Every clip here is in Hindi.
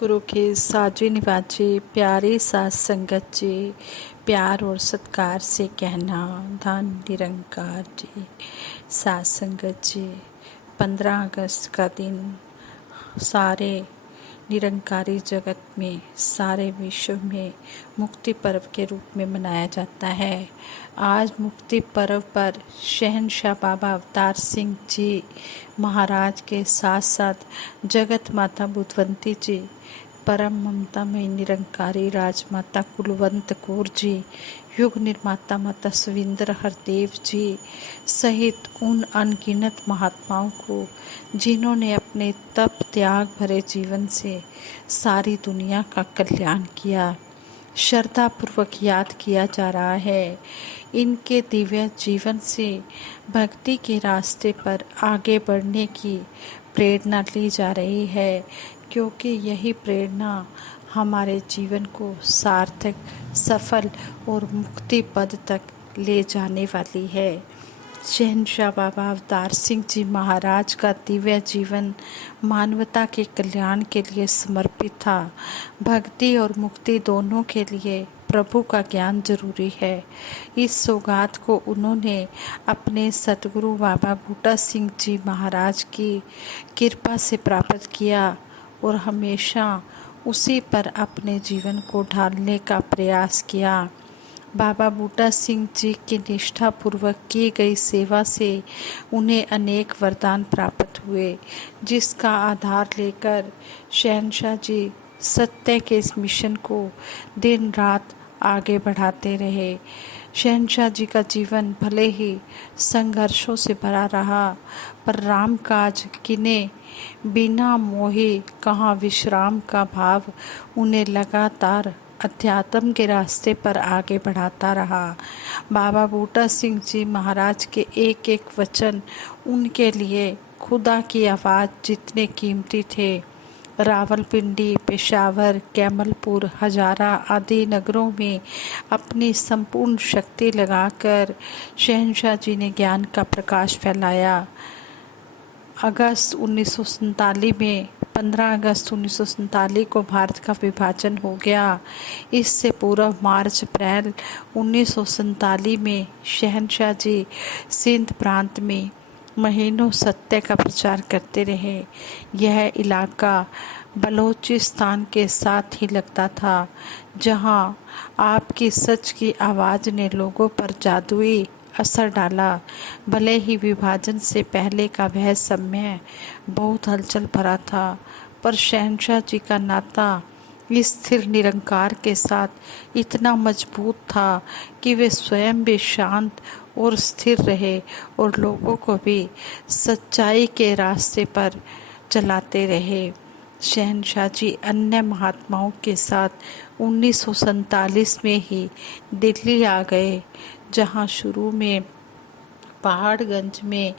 गुरु के साजे निवाजे प्यारे साथ संगत जी, प्यार और सत्कार से कहना धन निरंकार जी। साथ संगत जी, 15 अगस्त का दिन सारे निरंकारी जगत में, सारे विश्व में मुक्ति पर्व के रूप में मनाया जाता है। आज मुक्ति पर्व पर शहंशाह बाबा अवतार सिंह जी महाराज के साथ साथ जगत माता बुधवंती जी, परम ममता में निरंकारी राजमाता कुलवंत कौर जी, युग निर्माता माता सविंदर हरदेव जी सहित उन अनगिनत महात्माओं को जिन्होंने अपने तप त्याग भरे जीवन से सारी दुनिया का कल्याण किया, श्रद्धापूर्वक याद किया जा रहा है। इनके दिव्य जीवन से भक्ति के रास्ते पर आगे बढ़ने की प्रेरणा ली जा रही है, क्योंकि यही प्रेरणा हमारे जीवन को सार्थक, सफल और मुक्ति पद तक ले जाने वाली है। शहंशाह बाबा अवतार सिंह जी महाराज का दिव्य जीवन मानवता के कल्याण के लिए समर्पित था। भक्ति और मुक्ति दोनों के लिए प्रभु का ज्ञान जरूरी है। इस सौगात को उन्होंने अपने सतगुरु बाबा बूटा सिंह जी महाराज की कृपा से प्राप्त किया और हमेशा उसी पर अपने जीवन को ढालने का प्रयास किया। बाबा बूटा सिंह जी की निष्ठापूर्वक की गई सेवा से उन्हें अनेक वरदान प्राप्त हुए, जिसका आधार लेकर शहंशाह जी सत्य के इस मिशन को दिन रात आगे बढ़ाते रहे। शहंशाह जी का जीवन भले ही संघर्षों से भरा रहा, पर राम काज किने बिना मोहे कहाँ विश्राम का भाव उन्हें लगातार अध्यात्म के रास्ते पर आगे बढ़ाता रहा। बाबा बूटा सिंह जी महाराज के एक एक वचन उनके लिए खुदा की आवाज़ जितने कीमती थे। रावलपिंडी, पेशावर, कैमलपुर, हजारा आदि नगरों में अपनी संपूर्ण शक्ति लगाकर शहंशाह जी ने ज्ञान का प्रकाश फैलाया। अगस्त 1947 में 15 अगस्त 1947 को भारत का विभाजन हो गया। इससे पूर्व मार्च अप्रैल 1947 में शहंशाह जी सिंध प्रांत में महीनों सत्य का प्रचार करते रहे। यह इलाका बलोचिस्तान के साथ ही लगता था, जहां आपकी सच की आवाज़ ने लोगों पर जादुई असर डाला। भले ही विभाजन से पहले का वह समय बहुत हलचल भरा था, पर शहंशाह जी का नाता इस स्थिर निरंकार के साथ इतना मजबूत था कि वे स्वयं भी शांत और स्थिर रहे और लोगों को भी सच्चाई के रास्ते पर चलाते रहे। शहंशाह जी अन्य महात्माओं के साथ 1947 में ही दिल्ली आ गए, जहां शुरू में पहाड़गंज में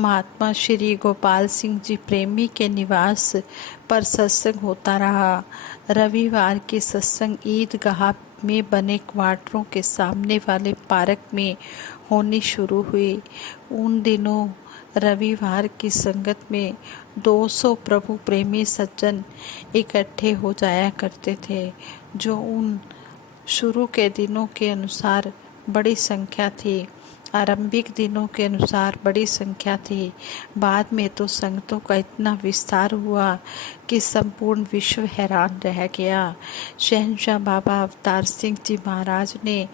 महात्मा श्री गोपाल सिंह जी प्रेमी के निवास पर सत्संग होता रहा। रविवार की सत्संग ईदगाह में बने क्वार्टरों के सामने वाले पार्क में होनी शुरू हुई। उन दिनों रविवार की संगत में 200 प्रभु प्रेमी सज्जन इकट्ठे हो जाया करते थे, जो उन शुरू के दिनों के अनुसार बड़ी संख्या थी। आरंभिक दिनों के अनुसार बड़ी संख्या थी। बाद में तो संगतों का इतना विस्तार हुआ कि संपूर्ण विश्व हैरान रह गया। शहंशाह बाबा अवतार सिंह जी महाराज ने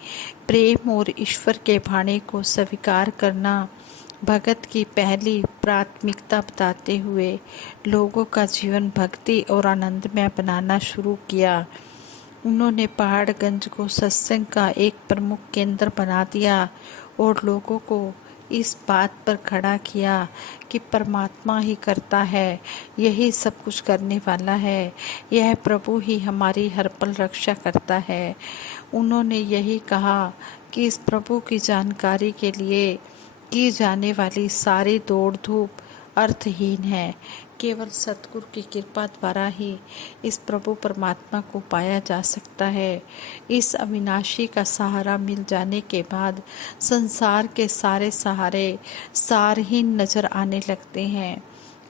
प्रेम और ईश्वर के भाणे को स्वीकार करना भगत की पहली प्राथमिकता बताते हुए लोगों का जीवन भक्ति और आनंदमय बनाना शुरू किया। उन्होंने पहाड़गंज को सत्संग का एक प्रमुख केंद्र बना दिया और लोगों को इस बात पर खड़ा किया कि परमात्मा ही करता है, यही सब कुछ करने वाला है, यह प्रभु ही हमारी हर पल रक्षा करता है। उन्होंने यही कहा कि इस प्रभु की जानकारी के लिए की जाने वाली सारी दौड़ धूप अर्थहीन है। केवल सतगुरु की कृपा द्वारा ही इस प्रभु परमात्मा को पाया जा सकता है। इस अविनाशी का सहारा मिल जाने के बाद संसार के सारे सहारे सारहीन नजर आने लगते हैं।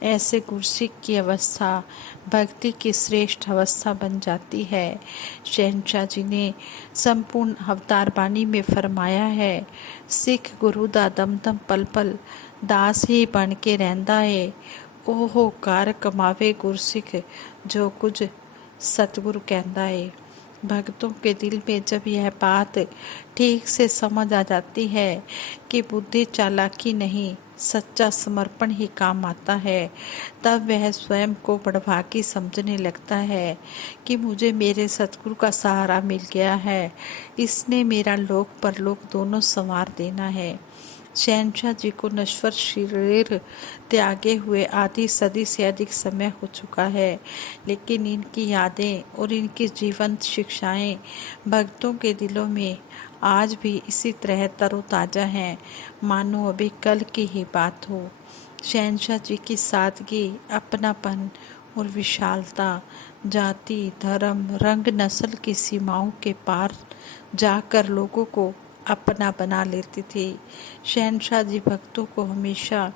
ऐसे गुरसिक की अवस्था भक्ति की श्रेष्ठ अवस्था बन जाती है। शहनशाह जी ने संपूर्ण अवतार बानी में फरमाया है, सिख गुरु दा दम दम पल पल दास ही बन के रहंदा है। ओहो कार कमावे गुरसिख जो कुछ सतगुरु कहंदा है। भक्तों के दिल में जब यह बात ठीक से समझ आ जाती है कि बुद्धि चालाकी नहीं, सच्चा समर्पण ही काम आता है, तब वह स्वयं को बड़भागी समझने लगता है कि मुझे मेरे सतगुरु का सहारा मिल गया है। इसने मेरा लोक परलोक दोनों संवार देना है। शहनशाह जी को नश्वर शरीर त्यागे हुए आधी सदी से अधिक समय हो चुका है, लेकिन इनकी यादें और इनकी जीवंत शिक्षाएं भक्तों के दिलों में आज भी इसी तरह तरोताजा हैं, मानो अभी कल की ही बात हो। शहनशाह जी की सादगी, अपनापन और विशालता जाति, धर्म, रंग, नस्ल की सीमाओं के पार जाकर लोगों को अपना बना लेती थी। शहनशाह जी भक्तों को हमेशा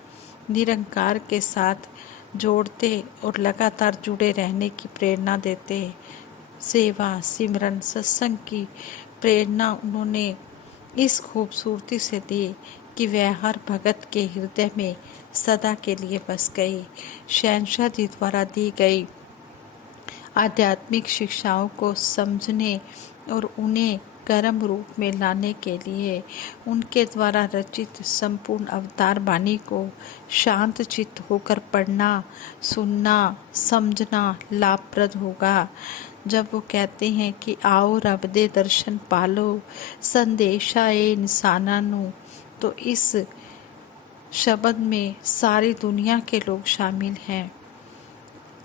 निरंकार के साथ जोड़ते और लगातार जुड़े रहने की प्रेरणा देते। सेवा, सिमरन, सत्संग की प्रेरणा उन्होंने इस खूबसूरती से दी कि वह हर भगत के हृदय में सदा के लिए बस गई। शहनशाह जी द्वारा दी गई आध्यात्मिक शिक्षाओं को समझने और उन्हें कर्म रूप में लाने के लिए उनके द्वारा रचित संपूर्ण अवतार बानी को शांत चित्त होकर पढ़ना, सुनना, समझना लाभप्रद होगा। जब वो कहते हैं कि आओ रब दे दर्शन पालो, संदेशा ए इंसाना नू, तो इस शब्द में सारी दुनिया के लोग शामिल हैं।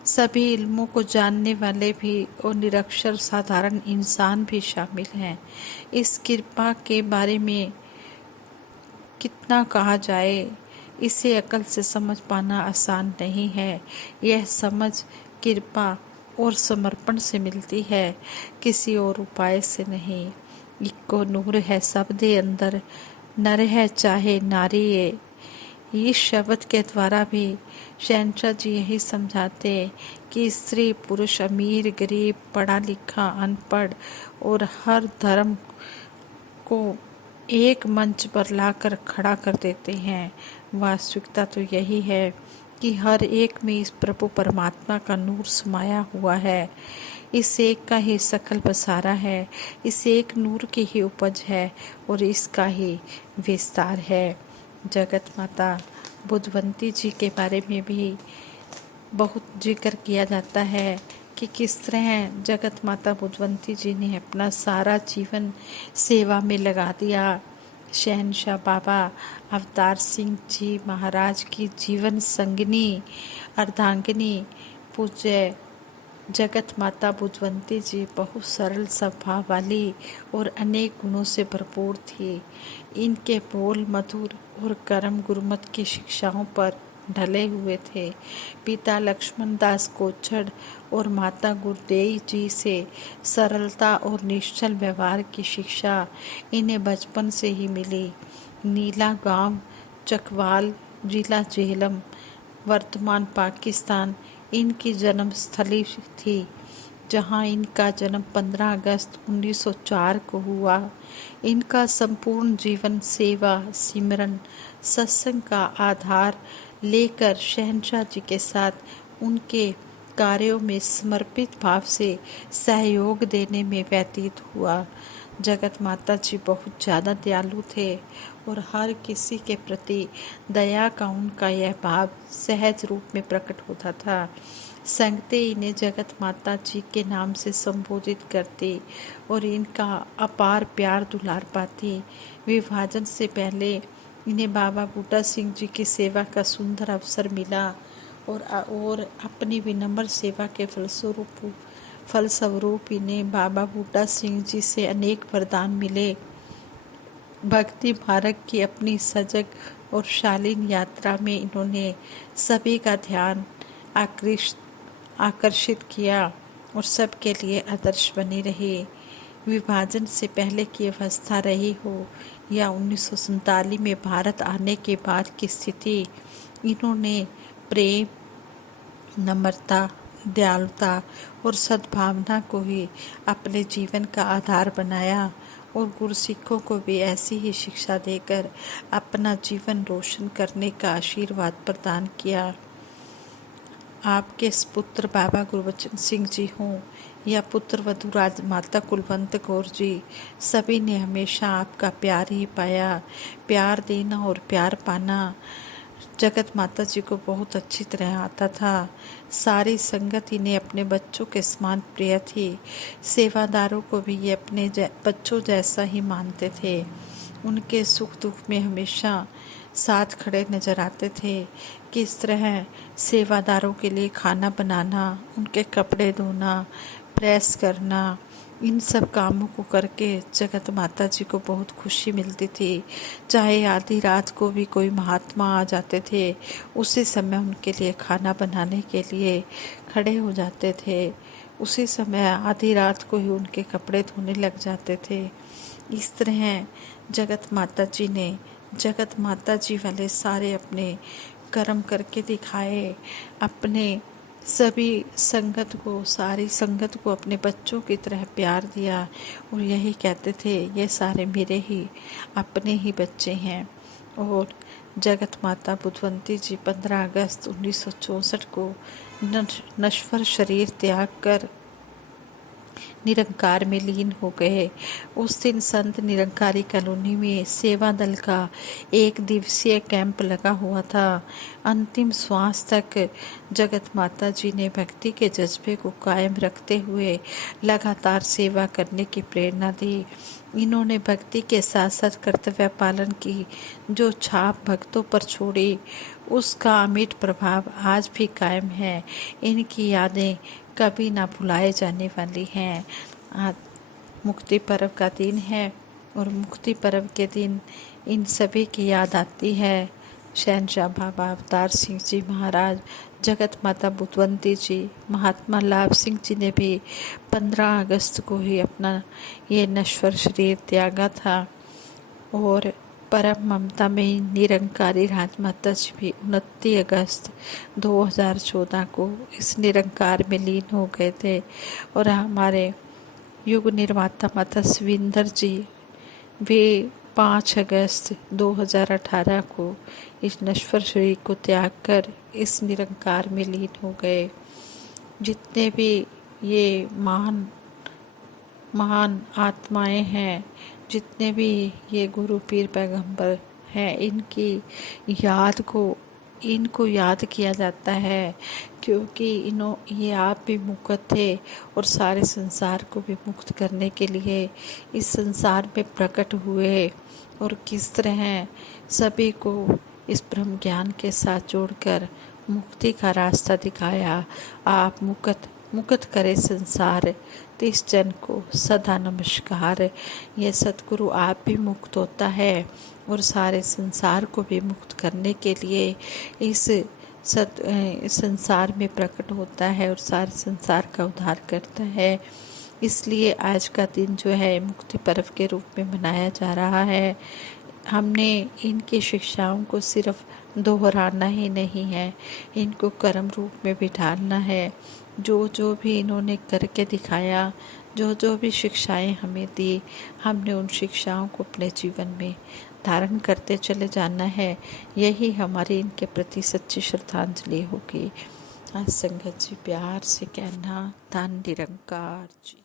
सभी इल्मों को जानने वाले भी और निरक्षर साधारण इंसान भी शामिल हैं। इस कृपा के बारे में कितना कहा जाए, इसे अकल से समझ पाना आसान नहीं है। यह समझ कृपा और समर्पण से मिलती है, किसी और उपाय से नहीं। इक्को नूर है सब दे अंदर, नर है चाहे नारी है। इस शब्द के द्वारा भी शहनशाह जी यही समझाते कि स्त्री पुरुष, अमीर गरीब, पढ़ा लिखा अनपढ़ और हर धर्म को एक मंच पर लाकर खड़ा कर देते हैं। वास्तविकता तो यही है कि हर एक में इस प्रभु परमात्मा का नूर समाया हुआ है। इस एक का ही सकल बसारा है, इस एक नूर की ही उपज है और इसका ही विस्तार है। जगत माता बुद्धवंती जी के बारे में भी बहुत जिक्र किया जाता है कि किस तरह जगत माता बुद्धवंती जी ने अपना सारा जीवन सेवा में लगा दिया। शहनशाह बाबा अवतार सिंह जी महाराज की जीवन संगिनी अर्धांगिनी पूज्य जगत माता बुद्धवंती जी बहुत सरल स्वभाव वाली और अनेक गुणों से भरपूर थी। इनके बोल मधुर और कर्म गुरुमत की शिक्षाओं पर ढले हुए थे। पिता लक्ष्मण दास कोछड़ और माता गुरदेई जी से सरलता और निश्चल व्यवहार की शिक्षा इन्हें बचपन से ही मिली। नीला गांव चकवाल, जिला झेलम, वर्तमान पाकिस्तान इनकी जन्मस्थली थी, जहां इनका जन्म 15 अगस्त 1904 को हुआ। इनका संपूर्ण जीवन सेवा, सिमरन, सत्संग का आधार लेकर शहनशाह जी के साथ उनके कार्यों में समर्पित भाव से सहयोग देने में व्यतीत हुआ। जगत माता जी बहुत ज़्यादा दयालु थे और हर किसी के प्रति दया का उनका यह भाव सहज रूप में प्रकट होता था। संगते इन्हें जगत माता जी के नाम से संबोधित करती और इनका अपार प्यार दुलार पाती। विभाजन से पहले इन्हें बाबा बूटा सिंह जी की सेवा का सुंदर अवसर मिला और अपनी विनम्र सेवा के फलस्वरूप इन्हें बाबा बूटा सिंह जी से अनेक वरदान मिले। भक्ति मार्ग की अपनी सजग और शालीन यात्रा में इन्होंने सभी का ध्यान आकर्षित किया और सबके लिए आदर्श बनी रही। विभाजन से पहले की अवस्था रही हो या 1947 में भारत आने के बाद की स्थिति, इन्होंने प्रेम नम्रता, दयालुता और सद्भावना को ही अपने जीवन का आधार बनाया और गुरसिखों को भी ऐसी ही शिक्षा देकर अपना जीवन रोशन करने का आशीर्वाद प्रदान किया। आपके पुत्र बाबा गुरबचन सिंह जी हों या पुत्र वधु राजमाता कुलवंत कौर जी, सभी ने हमेशा आपका प्यार ही पाया। प्यार देना और प्यार पाना जगत माता जी को बहुत अच्छी तरह आता था। सारी संगत इन्हें अपने बच्चों के समान प्रिय थी। सेवादारों को भी ये अपने बच्चों जैसा ही मानते थे। उनके सुख दुख में हमेशा साथ खड़े नजर आते थे। किस तरह सेवादारों के लिए खाना बनाना, उनके कपड़े धोना, प्रेस करना, इन सब कामों को करके जगत माता जी को बहुत खुशी मिलती थी। चाहे आधी रात को भी कोई महात्मा आ जाते थे, उसी समय उनके लिए खाना बनाने के लिए खड़े हो जाते थे। उसी समय आधी रात को ही उनके कपड़े धोने लग जाते थे। इस तरह जगत माता जी वाले सारे अपने कर्म करके दिखाए। अपने सभी सारी संगत को अपने बच्चों की तरह प्यार दिया और यही कहते थे, ये सारे मेरे ही अपने ही बच्चे हैं। और जगत माता बुधवंती जी 15 अगस्त 1964 को नश्वर शरीर त्याग कर निरंकार में लीन हो गए। उस दिन संत निरंकारी कॉलोनी में सेवा दल का 1 दिवसीय कैंप लगा हुआ था। अंतिम श्वास तक जगत माता जी ने भक्ति के जज्बे को कायम रखते हुए लगातार सेवा करने की प्रेरणा दी। इन्होंने भक्ति के साथ साथ कर्तव्य पालन की जो छाप भक्तों पर छोड़ी, उसका अमिट प्रभाव आज भी कायम है। इनकी यादें कभी ना भुलाए जाने वाली हैं। आज मुक्ति पर्व का दिन है और मुक्ति पर्व के दिन इन सभी की याद आती है। शहनशाह बाबा अवतार सिंह जी महाराज, जगत माता बुधवंती जी, महात्मा लाभ सिंह जी ने भी 15 अगस्त को ही अपना ये नश्वर शरीर त्यागा था। और परम ममता में निरंकारी राजमाता जी भी 29 अगस्त 2014 को इस निरंकार में लीन हो गए थे। और हमारे युग निर्माता माता सविंदर जी वे 5 अगस्त 2018 को इस नश्वर शरीर को त्याग कर इस निरंकार में लीन हो गए। जितने भी ये महान आत्माएं हैं, जितने भी ये गुरु पीर पैगंबर हैं, इनको याद किया जाता है, क्योंकि ये आप भी मुक्त थे और सारे संसार को भी मुक्त करने के लिए इस संसार में प्रकट हुए और किस तरह सभी को इस ब्रह्म ज्ञान के साथ जोड़कर मुक्ति का रास्ता दिखाया। आप मुक्त करे संसार, तिस जन को सदा नमस्कार। ये सतगुरु आप भी मुक्त होता है और सारे संसार को भी मुक्त करने के लिए इस संसार में प्रकट होता है और सारे संसार का उद्धार करता है। इसलिए आज का दिन जो है मुक्ति पर्व के रूप में मनाया जा रहा है। हमने इनकी शिक्षाओं को सिर्फ दोहराना ही नहीं है, इनको कर्म रूप में भी ढालना है। जो भी इन्होंने करके दिखाया, जो भी शिक्षाएं हमें दी, हमने उन शिक्षाओं को अपने जीवन में धारण करते चले जाना है। यही हमारी इनके प्रति सच्ची श्रद्धांजलि होगी। आज संगत जी प्यार से कहना, धन निरंकार जी।